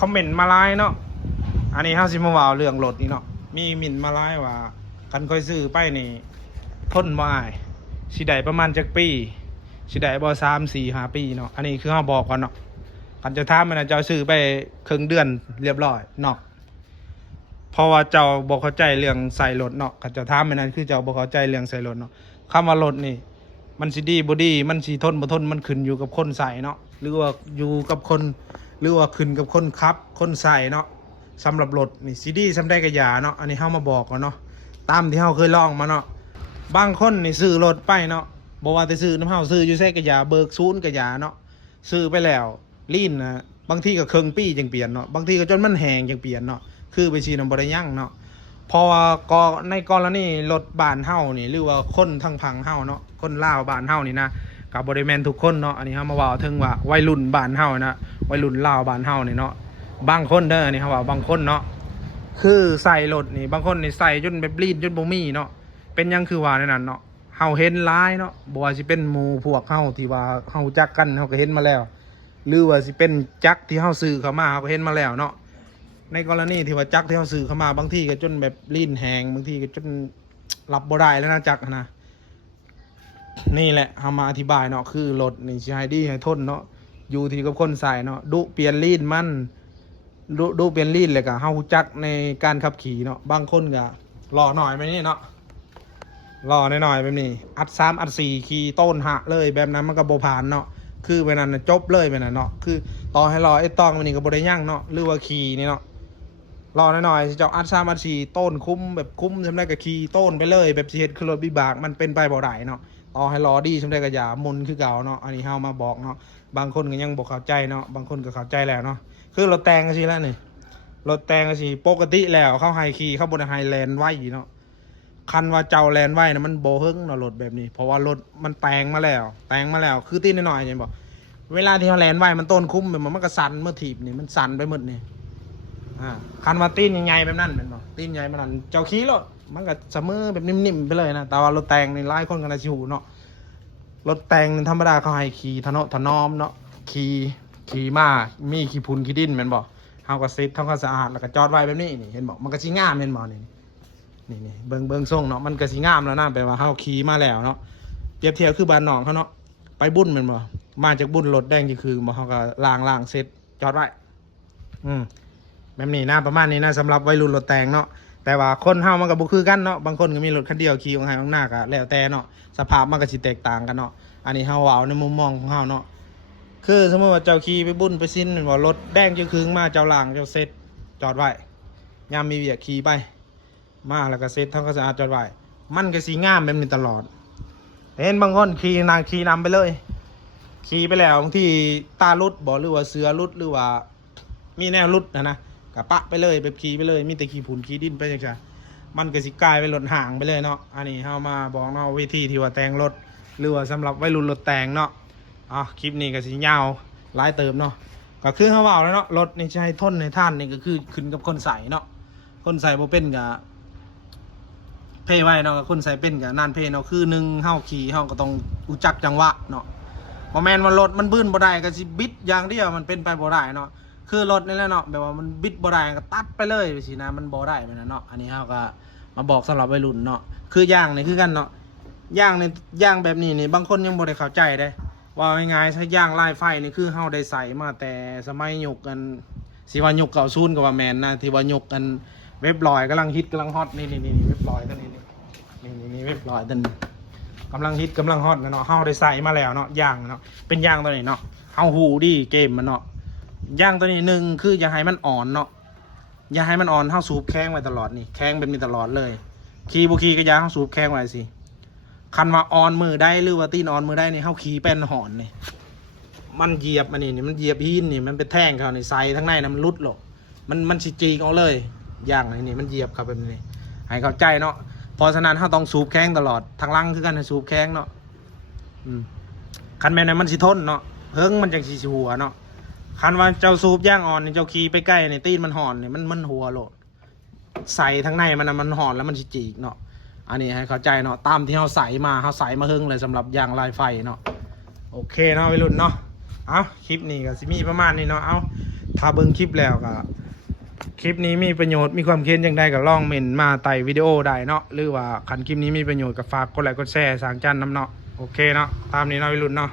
คอมเมนต์มาไลน์เนาะอันนี้เฮาสิมาว่าเรื่องรถนี่เนาะมีมินมาไลน์ว่ากันค่อยซื้อไปนี่ทนบ่อ้ายสิได้ประมาณจักปีสิได้บ่3-4-5 ปีเนาะอันนี้คือเฮาบอกก่อนเนาะกันจะถามมันน่ะเจ้าซื้อไปครึ่งเดือนเรียบร้อยเนาะเพราะว่าเจ้าบ่เข้าใจเรื่องใส่รถเนาะกันจะถามมันนั้นคือเจ้าบ่เข้าใจเรื่องใส่รถเนาะคำว่ารถนี่มันสิดีบ่ดีมันสิทนบ่ทนมันขึ้นอยู่กับคนใส่เนาะหรือว่าอยู่กับคนหรือว่าขึ้นกับคนขับคนใส่เนาะสำหรับรถนี่สิดีสำได้กะยาเนาะอันนี้เฮามาบอกก่อนเนาะตามที่เฮาเคยลองมาเนาะบางคนนี่ซื้อรถไปเนาะบ่ว่าแต่ซื้อน้ำเฮาซื้ออยู่ไสกะยาเบิกศูนย์กะยาเนาะซื้อไปแล้วลีนนะบางทีก็ครึ่งปีจังเปลี่ยนเนาะบางทีก็จนมันแห้งจังเปลี่ยนเนาะคือไปชีนำบ่ได้ยั่งเนาะเพราะว่าก็ในกรณีรถบ้านเฮานี่หรือว่าคนทางพังเฮาเนาะคนลาวบ้านเฮานี่นะก็บ่ได้แม่นทุกคนเนาะอันนี้เฮามาเว้าถึงว่าวัยรุ่นบ้านเฮานะวัยรุ่นลาวบ้านเฮานี่เนาะบางคนเด้ออันนี้เฮาว่าบางคนเนาะคือใส่รถนี่บางคนนี่ใส่จนแบบลีนจนบ่มีเนาะเป็นหยังคือว่าในนั้นเนาะเฮาเห็นหลายเนาะบ่ว่าสิเป็นหมู่พวกเฮาที่ว่าเฮาจักกันเฮาก็เห็นมาแล้วหรือว่าสิเป็นจักที่เฮาซื้อเข้ามาเฮาก็เห็นมาแล้วเนาะในกรณีที่ว่าจักที่เฮาซื้อเข้ามาบางทีก็จนแบบลีนแหงบางทีก็จนรับบ่ได้แล้วนะจักนะนี่แหละเฮามาอธิบายเนาะคือรถนี่สิให้ดีให้ทนเนาะอยู่ที่กับคนใส่เนาะดุเปลี่ยนลีนมันดูเปลี่ยนลีนเลยก็เฮาจักในการขับขี่เนาะบางคนก็รอหน่อยแบบนี้เนาะรอหน่อยแบบนี้อัด3อัด4ขี่ต้นหักเลยแบบนั้นมันก็บ่ผ่านเนาะคือแบบนั้นจบเลยแบบนั้นเนาะคือต่อให้รอไอ้ตองมันนี่ก็บ่ได้ยั่งเนาะหรือว่าขี่นี่เนาะรอหน่อยเจ้าอัด3อัด4ต้นคุ้มแบบคุ้มทำได้ก็ขี่ต้นไปเลยแบบสิเฮ็ดคือรถวิบากมันเป็นไปบ่ได้เนาะต่อให้รอดีทำได้ก็อย่ามุนคือเก่าเนาะอันนี้เฮามาบอกเนาะบางคนก็ยังบ่เข้าใจเนาะบางคนก็เข้าใจแล้วเนาะคือรถแต่งจังซี่แล้วนี่รถแต่งจังซี่ปกติแล้วเขาให้ขี่เขาบ่ได้ให้แล่นไวเนาะคันว่าเจ้าแลนไว้นะมันโบเฮิงเนาะรถแบบนี้เพราะว่ารถมันแต่งมาแล้วคือตีนหน่อยๆอย่างบอกเวลาที่เขาแลนไว้มันต้นคุ้มแบบมันก็สั่นเมื่อถีบนี่มันสั่นไปหมดนี่คันว่าตีนใหญ่ๆแบบนั้นเป็นบอกตีนใหญ่มันนั่นเจ้าขี้รถมันก็เสมอแบบนิ่มๆไปเลยนะแต่ว่ารถแต่งนี่หลายคนกันนะชิวเนาะรถแต่งธรรมดาเขาให้ขี่ถนอมเนาะขี่มามีขี่พุนขี่ดินแม่นบอกเขาก็เซ็ตทำความสะอาดแล้วก็จอดไว้แบบนี้นี่เห็นบอกมันก็ชี้ง่ามเห็นบอกนี่เบิ่งส่งเนาะมันก็สีงามแล้วนะแปลว่าเฮาขี่มาแล้วเนาะเปรียบเทียบคือบ้านน้องเขาเนาะไปบุญแม่นบ่มาจากบุญรถแดงคือบ่เฮาก็ล้างเสร็จจอดไว้แบบนี้นะประมาณนี้นะสำหรับวัยรุ่นรถแต่งเนาะแต่ว่าคนเฮามันก็บ่คือกันเนาะบางคนก็มีรถคันเดียวขี่ของข้างหน้าก็แล้วแต่เนาะสภาพมันก็สิแตกต่างกันเนาะอันนี้เฮาเว้าในมุมมองของเฮาเนาะคือสมมุติว่าเจ้าขี่ไปบุญไปซิ้นแม่นบ่รถแดงคือมาเจ้าล้างเจ้าเสร็จจอดไว้ยามมีเวียกขี่ไปมาแล้วก็เซ็ตทั้งก็สะอาดจอดไว้มันก็สีงามแบบนี้ตลอดเห็นบางคนขี่นำไปเลยขี่ไปแล้วบางทีตาลุดบ่หรือว่าเสือลุดหรือว่ามีแนวลุดนะกับปะไปเลยแบบขี่ไปเลยมีแต่ขี่ผุนขี่ดินไปจังซี่มันก็สิกลายเป็นรถห่างไปเลยเนาะอันนี้เฮามาบอกเนาะวิธีที่ว่าแต่งรถหรือว่าสำหรับวัยรุ่นรถแต่งเนาะคลิปนี้ก็สิยาวหลายเติมเนาะก็คือเฮาเว้าแล้วเนาะรถนี่จะให้ทนให้ท่านนี่ก็คือขึ้นกับคนใส่เนาะคนใส่บ่เป็นก็เพ่ไว้เนาะคนใส่เป็นกับนานเพ่เนาะคือหนึ่งเฮาขี่เฮาก็ต้องรู้จักจังหวะเนาะบ่แม่นว่ารถมันบื้นบ่ได้ก็สิบิดอย่างเดียวมันเป็นไปบ่ได้เนาะคือรถนี่แหละเนาะแบบว่ามันบิดบ่ได้ก็ตัดไปเลยสินะมันบ่ได้แบบนั้นเนาะอันนี้เฮาก็มาบอกสำหรับวัยรุ่นเนาะคือย่างนี่คือกันเนาะย่างแบบนี้นี่บางคนยังบ่ได้เข้าใจได้ว่าง่ายๆถ้าย่างลายไฟนี่คือเฮาได้ใส่มาแต่สมัยยุคกันสิว่ายุค90ก็ว่าแม่นนะที่ว่ายุคกันเว็บลอยกำลังฮิตกำลังฮอตนี่เว็บลอยตัวนี้นี่เว็บลอยตัวนี้กำลังฮิตกำลังฮอตนะเนาะเฮาได้ใส่มาแล้วเนาะย่างเนาะเป็นย่างตัวนี้เนาะเฮาหูดีเกมมันเนาะย่างตัวนี้หนึ่งคืออย่าให้มันอ่อนเนาะอย่าให้มันอ่อนเฮาสูบแข้งไว้ตลอดนี่แข้งเป็นมีตลอดเลยขี่บุขี่ก็อย่าเฮาสูบแข้งไว้สิคันว่าอ่อนมือได้หรือว่าตีนอ่อนมือได้นี่เฮาขี่เป็นหอนนี่มันเหยียบมันนี่มันเหยียบหินนี่มันไปแทงเขานี่ใส่ทั้งในนะมันรุดหรอกมันสิจีกเอาเลยย่างนี่มันเหยียบครับแบบนี้ให้เข้าใจเนาะเพราะฉะนั้นเราต้องสูบแข้งตลอดทางล่างคือกันให้สูบแข้งเนาะคันแม่นมันสิทนเนาะเฮิงมันจังสิหัวเนาะคันว่าเจ้าสูบย่างอ่อนนี่เจ้าขี่ไปใกล้นี่ตีนมันห่อนนี่มันหัวโลดใส่ทางในมันห่อนแล้วมันสิจีกเนาะอันนี้ให้เข้าใจเนาะตามที่เราใส่มาเฮิงเลยสำหรับย่างลายไฟเนาะโอเคเนาะวัยรุ่นเนาะ เอาคลิปนี้ก็สิมีประมาณนี้เนาะเอาถ้าเบิ่งคลิปแล้วก็คลิปนี้มีประโยชน์มีความคิดยังไงก็ลองเมนมาไต่วิดีโอได้เนาะหรือว่าคันคลิปนี้มีประโยชน์ก็ฝากกดไลค์กดแชร์สร้างจันน้ำเนาะโอเคเนาะตามนี้เนาะวัยรุ่นเนาะ